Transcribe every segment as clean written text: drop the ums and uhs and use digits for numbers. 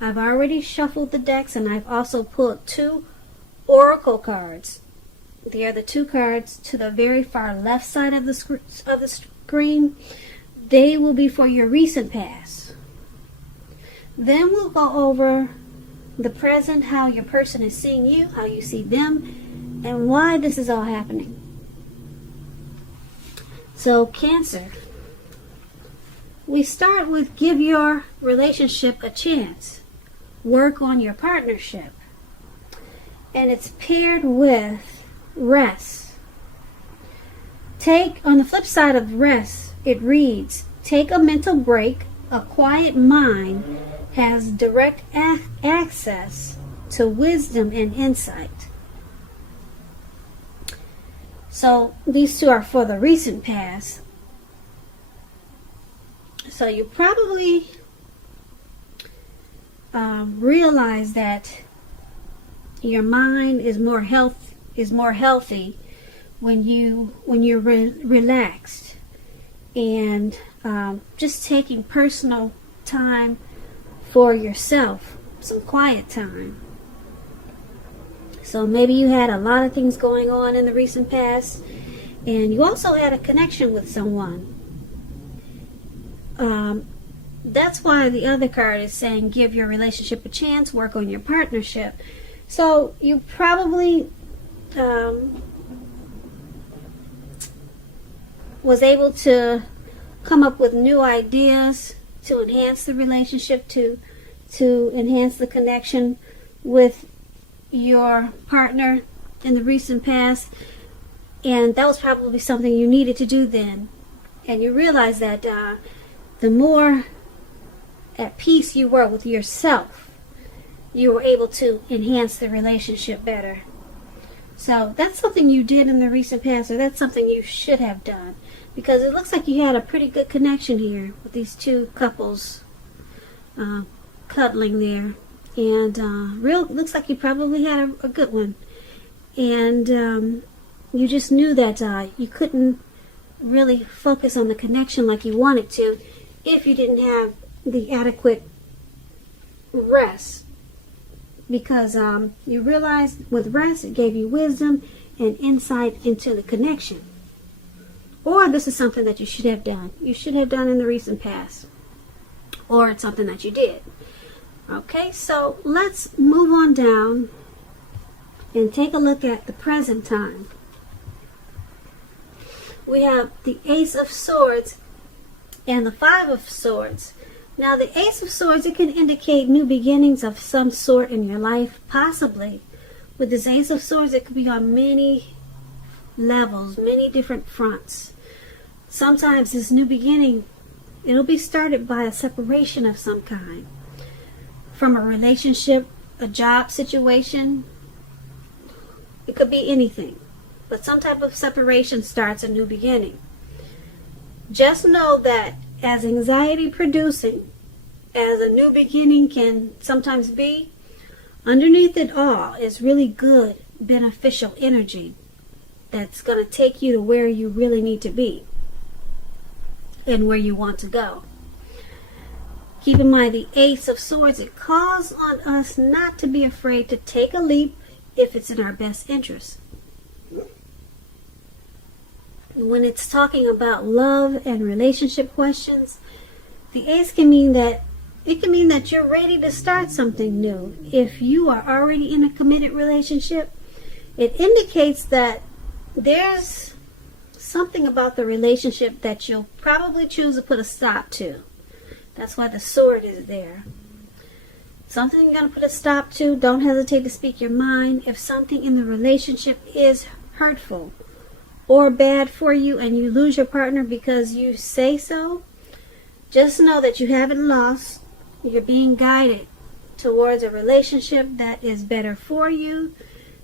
I've already shuffled the decks, and I've also pulled 2 oracle cards. They are the 2 cards to the very far left side of the screen. They will be for your recent past. Then we'll go over the present, how your person is seeing you, how you see them, and why this is all happening. So, Cancer, we start with give your relationship a chance. Work on your partnership. And it's paired with rest. On the flip side of rest, it reads, take a mental break. A quiet mind has direct access to wisdom and insight. So these 2 are for the recent past. So you probably realize that your mind is more healthy when you're relaxed, and just taking personal time for yourself, some quiet time. So maybe you had a lot of things going on in the recent past, and you also had a connection with someone. That's why the other card is saying give your relationship a chance, work on your partnership. So you probably was able to come up with new ideas to enhance the relationship, to enhance the connection with your partner in the recent past, and that was probably something you needed to do then. And you realize that the more at peace you were with yourself, you were able to enhance the relationship better. So that's something you did in the recent past, or that's something you should have done, because it looks like you had a pretty good connection here with these 2 couples cuddling there, and looks like you probably had a good one, and you just knew that you couldn't really focus on the connection like you wanted to if you didn't have the adequate rest, because you realized with rest it gave you wisdom and insight into the connection. Or this is something that you should have done. You should have done in the recent past, or it's something that you did. Okay, so let's move on down and take a look at the present time. We have the Ace of Swords and the 5 of Swords. Now the Ace of Swords, it can indicate new beginnings of some sort in your life, possibly. With this Ace of Swords, it could be on many levels, many different fronts. Sometimes this new beginning, it'll be started by a separation of some kind. From a relationship, a job situation. It could be anything. But some type of separation starts a new beginning. Just know that as anxiety producing as a new beginning can sometimes be, underneath it all is really good, beneficial energy that's going to take you to where you really need to be and where you want to go. Keep in mind the Ace of Swords, it calls on us not to be afraid to take a leap if it's in our best interest. When it's talking about love and relationship questions, the Ace can mean that you're ready to start something new. If you are already in a committed relationship, it indicates that there's something about the relationship that you'll probably choose to put a stop to. That's why the sword is there. Something you're going to put a stop to. Don't hesitate to speak your mind. If something in the relationship is hurtful or bad for you and you lose your partner because you say so, just know that you haven't lost. You're being guided towards a relationship that is better for you.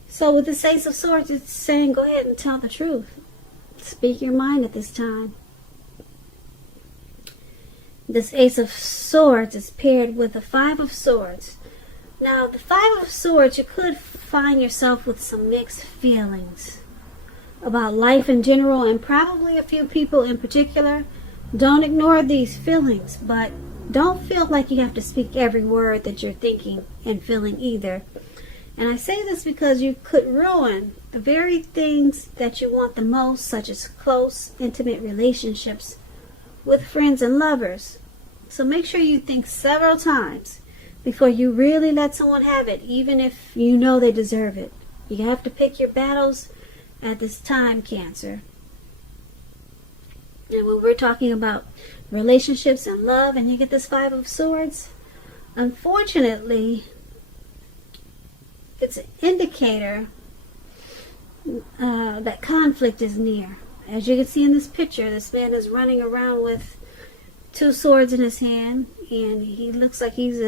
So with the Ace of Swords, it's saying go ahead and tell the truth. Speak your mind at this time. This Ace of Swords is paired with the 5 of Swords. Now, the 5 of Swords, you could find yourself with some mixed feelings about life in general, and probably a few people in particular. Don't ignore these feelings, but don't feel like you have to speak every word that you're thinking and feeling either. And I say this because you could ruin the very things that you want the most, such as close, intimate relationships with friends and lovers. So make sure you think several times before you really let someone have it, even if you know they deserve it. You have to pick your battles at this time, Cancer. And when we're talking about relationships and love, and you get this Five of Swords, unfortunately, it's an indicator that conflict is near. As you can see in this picture, this man is running around with two swords in his hand, and he looks like he's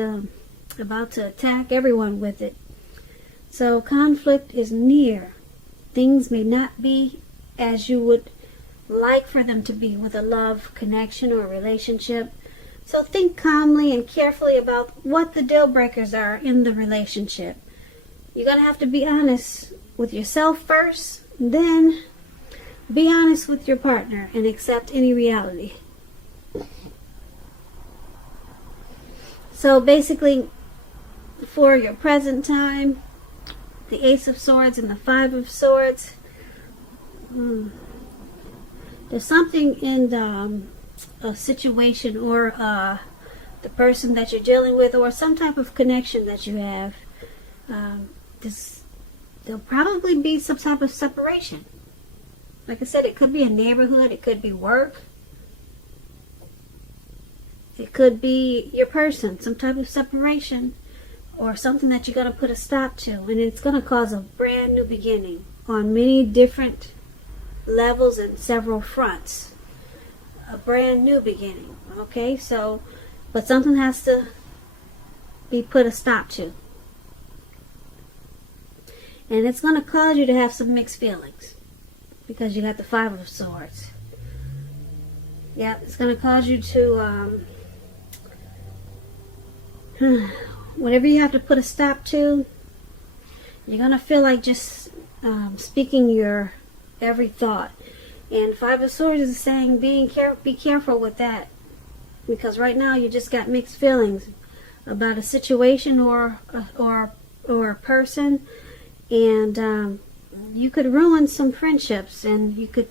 about to attack everyone with it. So conflict is near. Things may not be as you would like for them to be with a love connection or relationship. So think calmly and carefully about what the deal breakers are in the relationship. You're going to have to be honest with yourself first, then be honest with your partner and accept any reality. So basically, for your present time, the Ace of Swords and the Five of Swords, there's something in a situation or the person that you're dealing with, or some type of connection that you have. There'll probably be some type of separation. Like I said, it could be a neighborhood, it could be work, it could be your person, some type of separation, or something that you're going to put a stop to, and it's going to cause a brand new beginning on many different levels and several fronts. A brand new beginning, okay? So, but something has to be put a stop to. And it's going to cause you to have some mixed feelings because you got the Five of Swords. Yeah, it's going to cause you to whatever you have to put a stop to, you're going to feel like just speaking your every thought. And Five of Swords is saying be careful with that, because right now you just got mixed feelings about a situation or a person, and you could ruin some friendships, and you could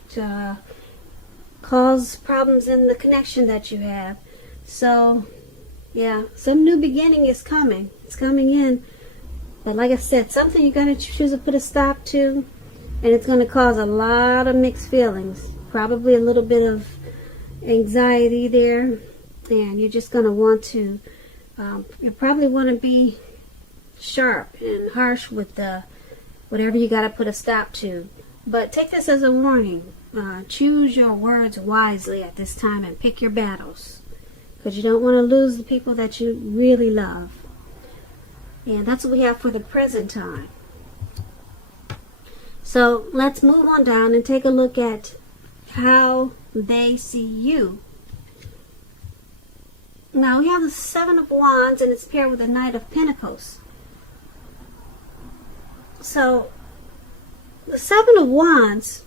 cause problems in the connection that you have. So yeah, some new beginning is coming. It's coming in. But like I said, something you're going to choose to put a stop to, and it's going to cause a lot of mixed feelings. Probably a little bit of anxiety there. And you're just going to want to, you probably want to be sharp and harsh with whatever you got to put a stop to. But take this as a warning. Choose your words wisely at this time and pick your battles, because you don't want to lose the people that you really love. And that's what we have for the present time. So let's move on down and take a look at how they see you. Now we have the Seven of Wands, and it's paired with the Knight of Pentacles. So the Seven of Wands,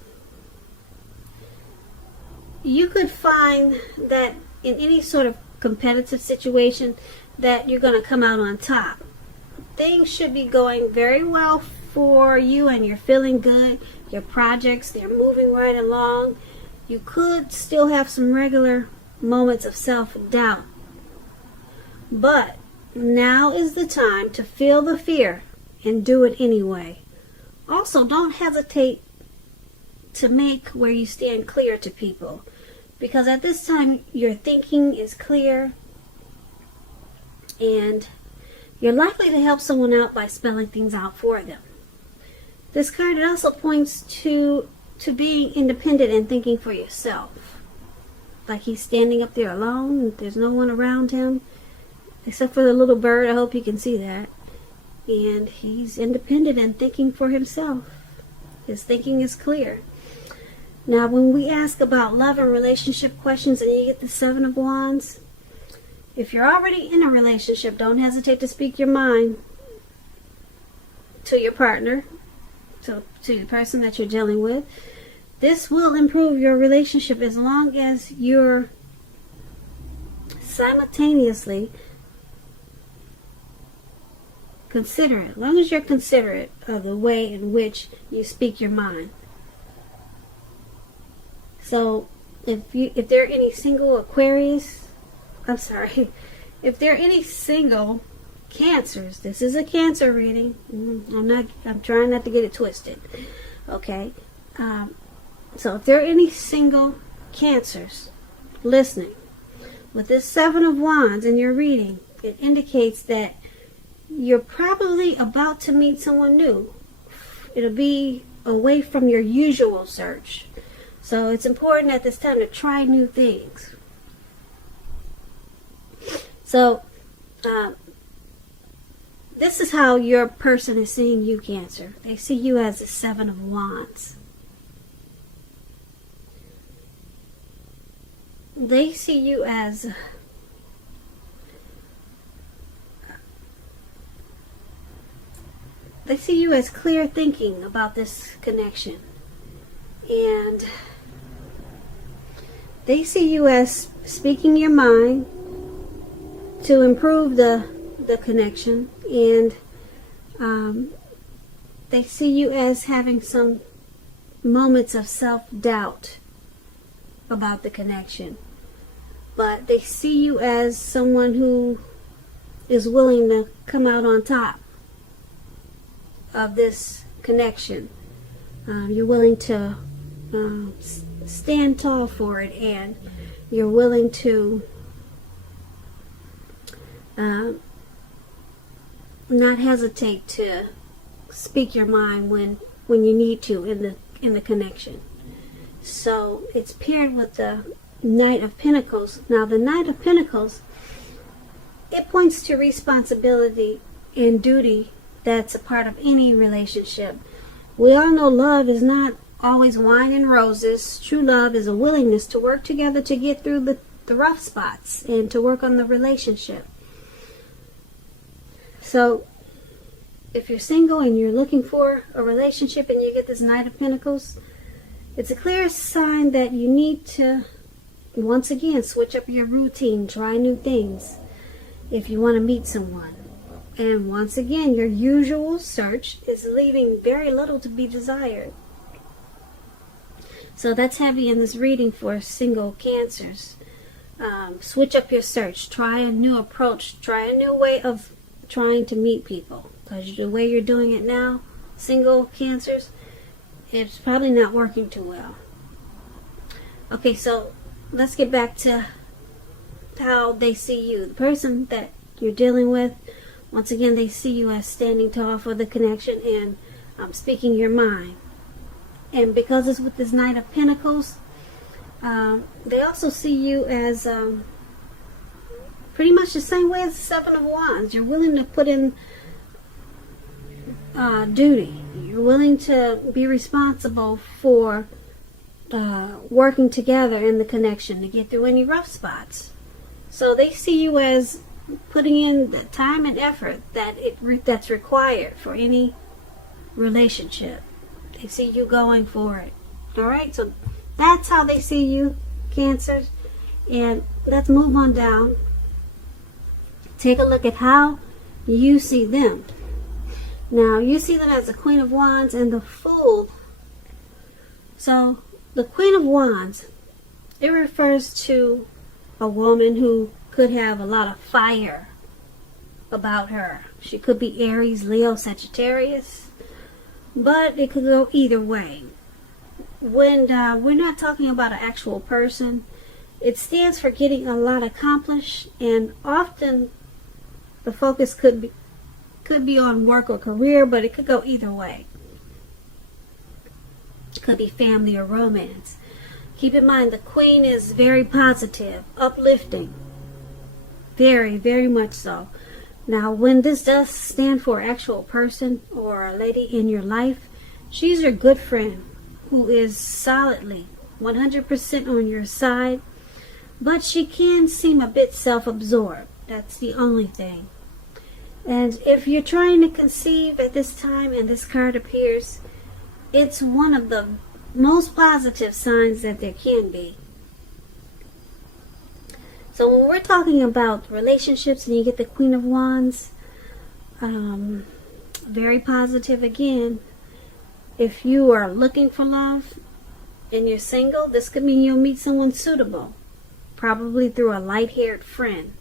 you could find that in any sort of competitive situation that you're going to come out on top. Things should be going very well for you, and you're feeling good. Your projects, they're moving right along. You could still have some regular moments of self-doubt, but now is the time to feel the fear and do it anyway. Also, don't hesitate to make where you stand clear to people, because at this time your thinking is clear, and you're likely to help someone out by spelling things out for them. This card also points to being independent and thinking for yourself. Like he's standing up there alone, there's no one around him except for the little bird. I hope you can see that. And he's independent and thinking for himself. His thinking is clear. Now when we ask about love and relationship questions and you get the Seven of Wands, if you're already in a relationship, don't hesitate to speak your mind to your partner, to the person that you're dealing with. This will improve your relationship as long as you're simultaneously considerate, as long as you're considerate of the way in which you speak your mind. So if there are any single Aquarius, if there are any single Cancers, this is a Cancer reading. I'm trying not to get it twisted. Okay. So if there are any single Cancers listening, with this Seven of Wands in your reading, it indicates that you're probably about to meet someone new. It'll be away from your usual search. So it's important at this time to try new things. So, this is how your person is seeing you, Cancer. They see you as the Seven of Wands. They see you as clear thinking about this connection. And they see you as speaking your mind to improve the connection. And they see you as having some moments of self-doubt about the connection. But they see you as someone who is willing to come out on top of this connection. You're willing to stand tall for it, and you're willing to not hesitate to speak your mind when you need to in the connection. So it's paired with the Knight of Pentacles. Now the Knight of Pentacles, it points to responsibility and duty that's a part of any relationship. We all know love is not always wine and roses. True love is a willingness to work together to get through the rough spots and to work on the relationship. So if you're single and you're looking for a relationship and you get this Knight of Pentacles, it's a clear sign that you need to, once again, switch up your routine, try new things if you want to meet someone. And once again, your usual search is leaving very little to be desired. So that's heavy in this reading for single Cancers. Switch up your search. Try a new approach. Try a new way of trying to meet people. Because the way you're doing it now, single Cancers, it's probably not working too well. Okay, so let's get back to how they see you. The person that you're dealing with, once again, they see you as standing tall for the connection and speaking your mind. And because it's with this Knight of Pentacles, they also see you as pretty much the same way as the Seven of Wands. You're willing to put in duty. You're willing to be responsible for working together in the connection to get through any rough spots. So they see you as putting in the time and effort that's required for any relationship. They see you going for it. Alright, so that's how they see you, Cancers. And let's move on down. Take a look at how you see them. Now, you see them as the Queen of Wands and the Fool. So, the Queen of Wands, it refers to a woman who could have a lot of fire about her. She could be Aries, Leo, Sagittarius, but it could go either way. When we're not talking about an actual person, it stands for getting a lot accomplished, and often the focus could be on work or career, but it could go either way. It could be family or romance. Keep in mind, the Queen is very positive, uplifting. Very, very much so. Now, when this does stand for an actual person or a lady in your life, she's your good friend who is solidly 100% on your side, but she can seem a bit self-absorbed. That's the only thing. And if you're trying to conceive at this time and this card appears, it's one of the most positive signs that there can be. So when we're talking about relationships and you get the Queen of Wands, very positive again. If you are looking for love and you're single, this could mean you'll meet someone suitable, probably through a light-haired friend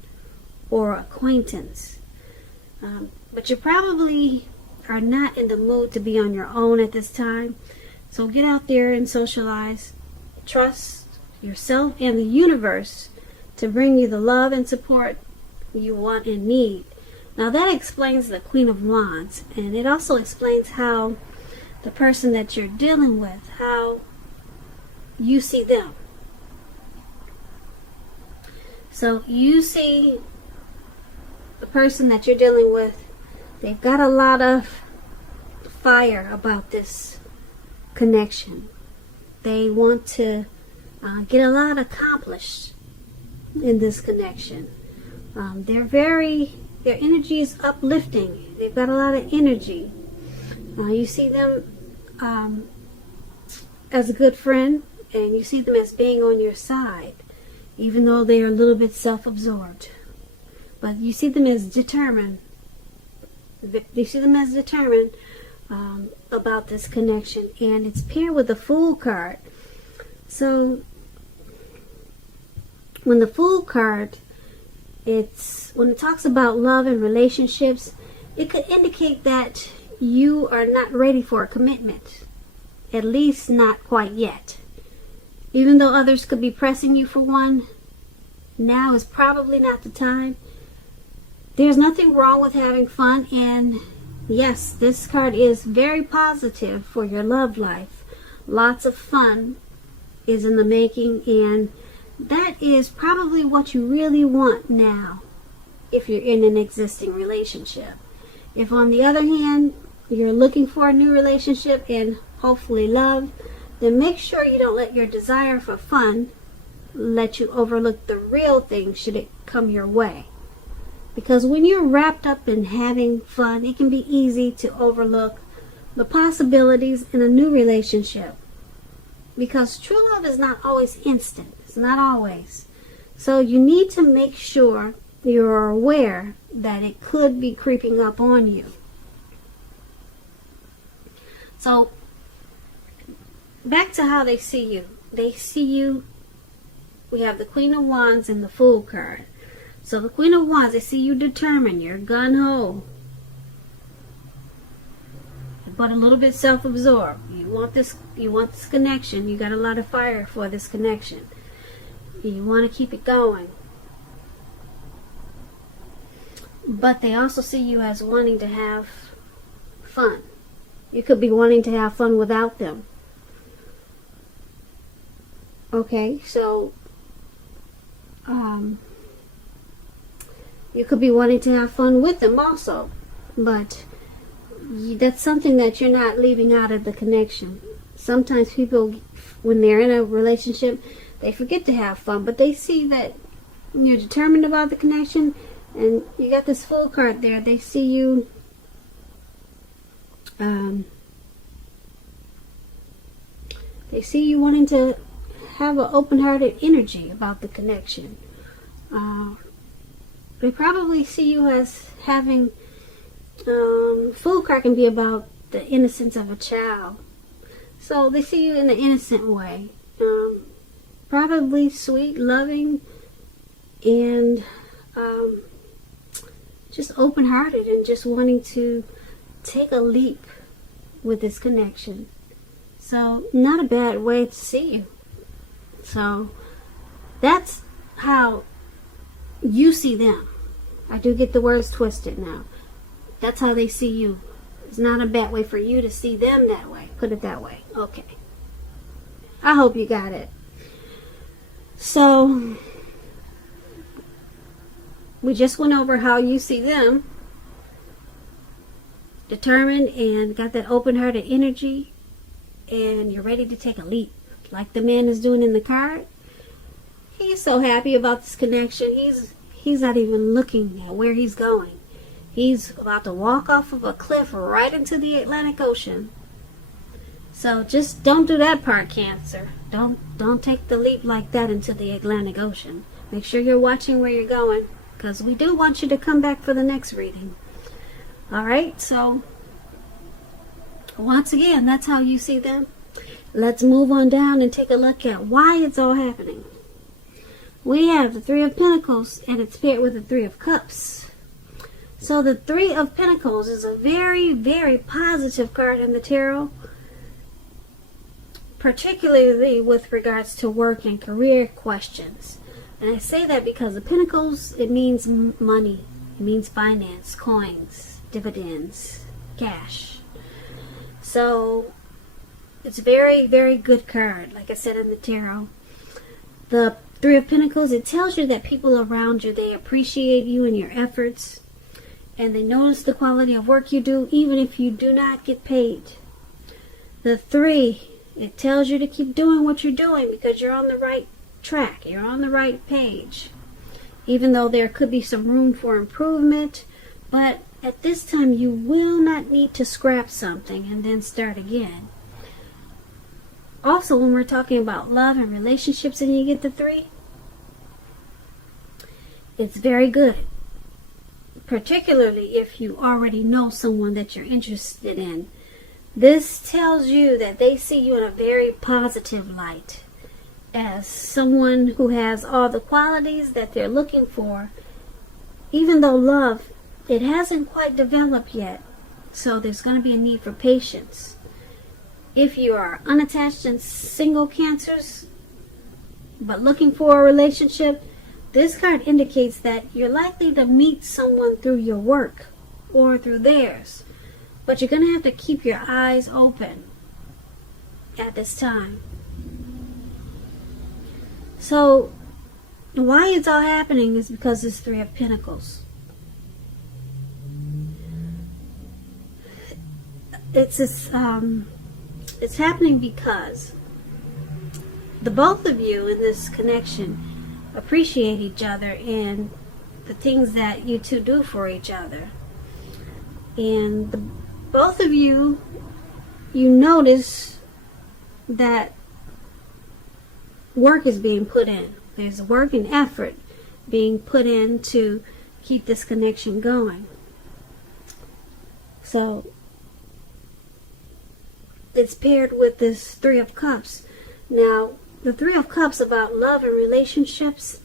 or acquaintance. But you probably are not in the mood to be on your own at this time. So get out there and socialize. Trust yourself and the universe to bring you the love and support you want and need. Now that explains the Queen of Wands, and it also explains how the person that you're dealing with, how you see them. So you see the person that you're dealing with, they've got a lot of fire about this connection. They want to get a lot accomplished in this connection. Their energy is uplifting. They've got a lot of energy. You see them as a good friend, and you see them as being on your side, even though they are a little bit self-absorbed. But you see them as determined. You see them as determined about this connection, and it's paired with the Fool card. So when the Fool card, when it talks about love and relationships, it could indicate that you are not ready for a commitment, at least not quite yet. Even though others could be pressing you for one, now is probably not the time. There's nothing wrong with having fun, and yes, this card is very positive for your love life. Lots of fun is in the making, and that is probably what you really want now if you're in an existing relationship. If on the other hand, you're looking for a new relationship and hopefully love, then make sure you don't let your desire for fun let you overlook the real thing should it come your way. Because when you're wrapped up in having fun, it can be easy to overlook the possibilities in a new relationship. Because true love is not always instant. It's not always. So you need to make sure you're aware that it could be creeping up on you. So back to how they see you. They see you, we have the Queen of Wands and the Fool card. So the Queen of Wands, they see you determined, you're gung-ho, but a little bit self-absorbed. You want this connection. You got a lot of fire for this connection. You want to keep it going. But they also see you as wanting to have fun. You could be wanting to have fun without them. Okay, so you could be wanting to have fun with them also, but that's something that you're not leaving out of the connection. Sometimes people, when they're in a relationship, they forget to have fun, but they see that you're determined about the connection, and you got this Fool card there. They see you wanting to have an open-hearted energy about the connection. They probably see you as having Fool card can be about the innocence of a child. So they see you in an innocent way. Probably sweet, loving, and just open-hearted and just wanting to take a leap with this connection. So not a bad way to see you. So that's how you see them. I do get the words twisted now. That's how they see you. It's not a bad way for you to see them that way. Put it that way. Okay. I hope you got it. So we just went over how you see them. Determined and got that open-hearted energy, and you're ready to take a leap. Like the man is doing in the card. He's so happy about this connection. He's not even looking at where he's going. He's about to walk off of a cliff right into the Atlantic Ocean. So just don't do that part, Cancer. Don't take the leap like that into the Atlantic Ocean. Make sure you're watching where you're going, because we do want you to come back for the next reading. Alright, so once again, that's how you see them. Let's move on down and take a look at why it's all happening. We have the Three of Pentacles, and it's paired with the Three of Cups. So the Three of Pentacles is a very, very positive card in the tarot, particularly with regards to work and career questions. And I say that because the Pentacles, it means money, it means finance, coins, dividends, cash. So it's a very, very good card, like I said in the tarot. The Three of Pentacles, it tells you that people around you, they appreciate you and your efforts, and they notice the quality of work you do, even if you do not get paid. The Three, it tells you to keep doing what you're doing because you're on the right track, you're on the right page, even though there could be some room for improvement. But at this time, you will not need to scrap something and then start again. Also, when we're talking about love and relationships and you get the Three, it's very good. Particularly if you already know someone that you're interested in. This tells you that they see you in a very positive light, as someone who has all the qualities that they're looking for, even though love, it hasn't quite developed yet. So there's going to be a need for patience. If you are unattached and single Cancers, but looking for a relationship, this card indicates that you're likely to meet someone through your work or through theirs. But you're going to have to keep your eyes open at this time. So, why it's all happening is because this Three of Pentacles. It's happening because the both of you in this connection appreciate each other and the things that you two do for each other. And both of you, you notice that work is being put in. There's work and effort being put in to keep this connection going. So it's paired with this Three of Cups. Now, the Three of Cups about love and relationships,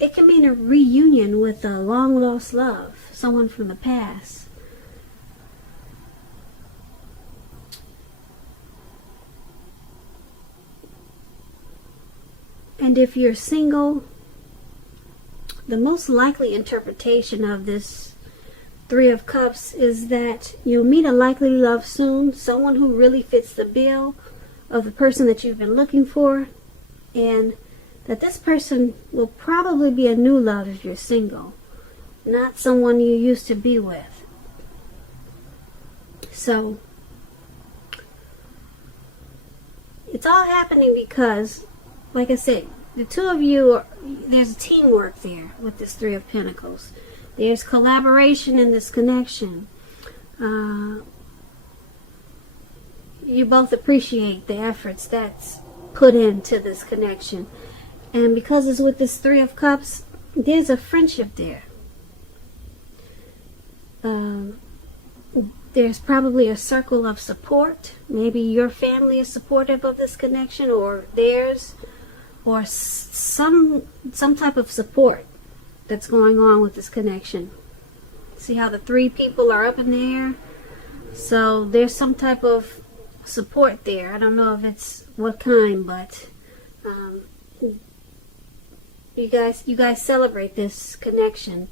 it can mean a reunion with a long-lost love, someone from the past. And if you're single, the most likely interpretation of this Three of Cups is that you'll meet a likely love soon, someone who really fits the bill of the person that you've been looking for, and that this person will probably be a new love if you're single, not someone you used to be with. So it's all happening because, like I said, the two of you, there's teamwork there with this Three of Pentacles. There's collaboration in this connection. You both appreciate the efforts that's put into this connection. And because it's with this Three of Cups, there's a friendship there. There's probably a circle of support. Maybe your family is supportive of this connection, or theirs, or some type of support that's going on with this connection. See how the three people are up in the air? So there's some type of support there. I don't know if it's what kind, but you guys celebrate this connection.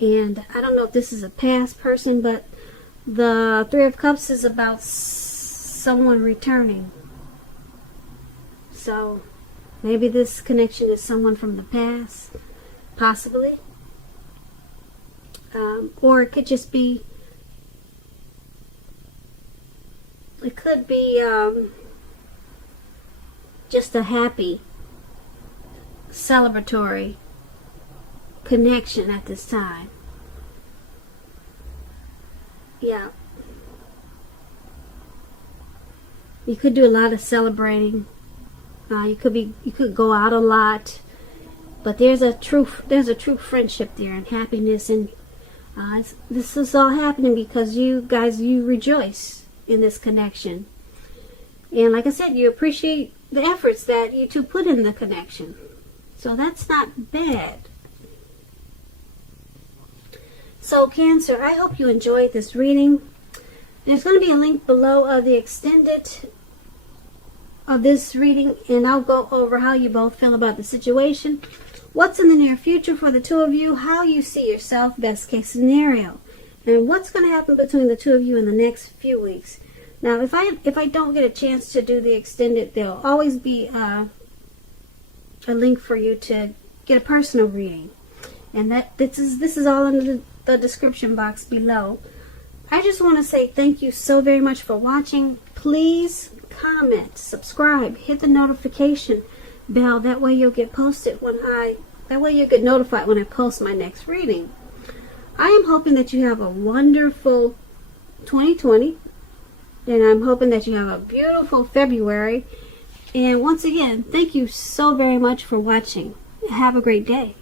And I don't know if this is a past person, but the Three of Cups is about someone returning. So maybe this connection is someone from the past, possibly. Or it could just be, it could be just a happy, celebratory connection at this time. Yeah. You could do a lot of celebrating. You could go out a lot. But there's a true friendship there and happiness, and this is all happening because you rejoice in this connection. And like I said, you appreciate the efforts that you two put in the connection. So that's not bad. So Cancer, I hope you enjoyed this reading. There's going to be a link below of the extended of this reading, and I'll go over how you both feel about the situation, what's in the near future for the two of you, how you see yourself, best case scenario, and what's going to happen between the two of you in the next few weeks. Now, if I don't get a chance to do the extended, there'll always be a link for you to get a personal reading, and this is all in the description box below. I just want to say thank you so very much for watching. Please comment, subscribe, hit the notification bell. That way you'll get notified when I post my next reading. I am hoping that you have a wonderful 2020, and I'm hoping that you have a beautiful February. And once again, thank you so very much for watching. Have a great day.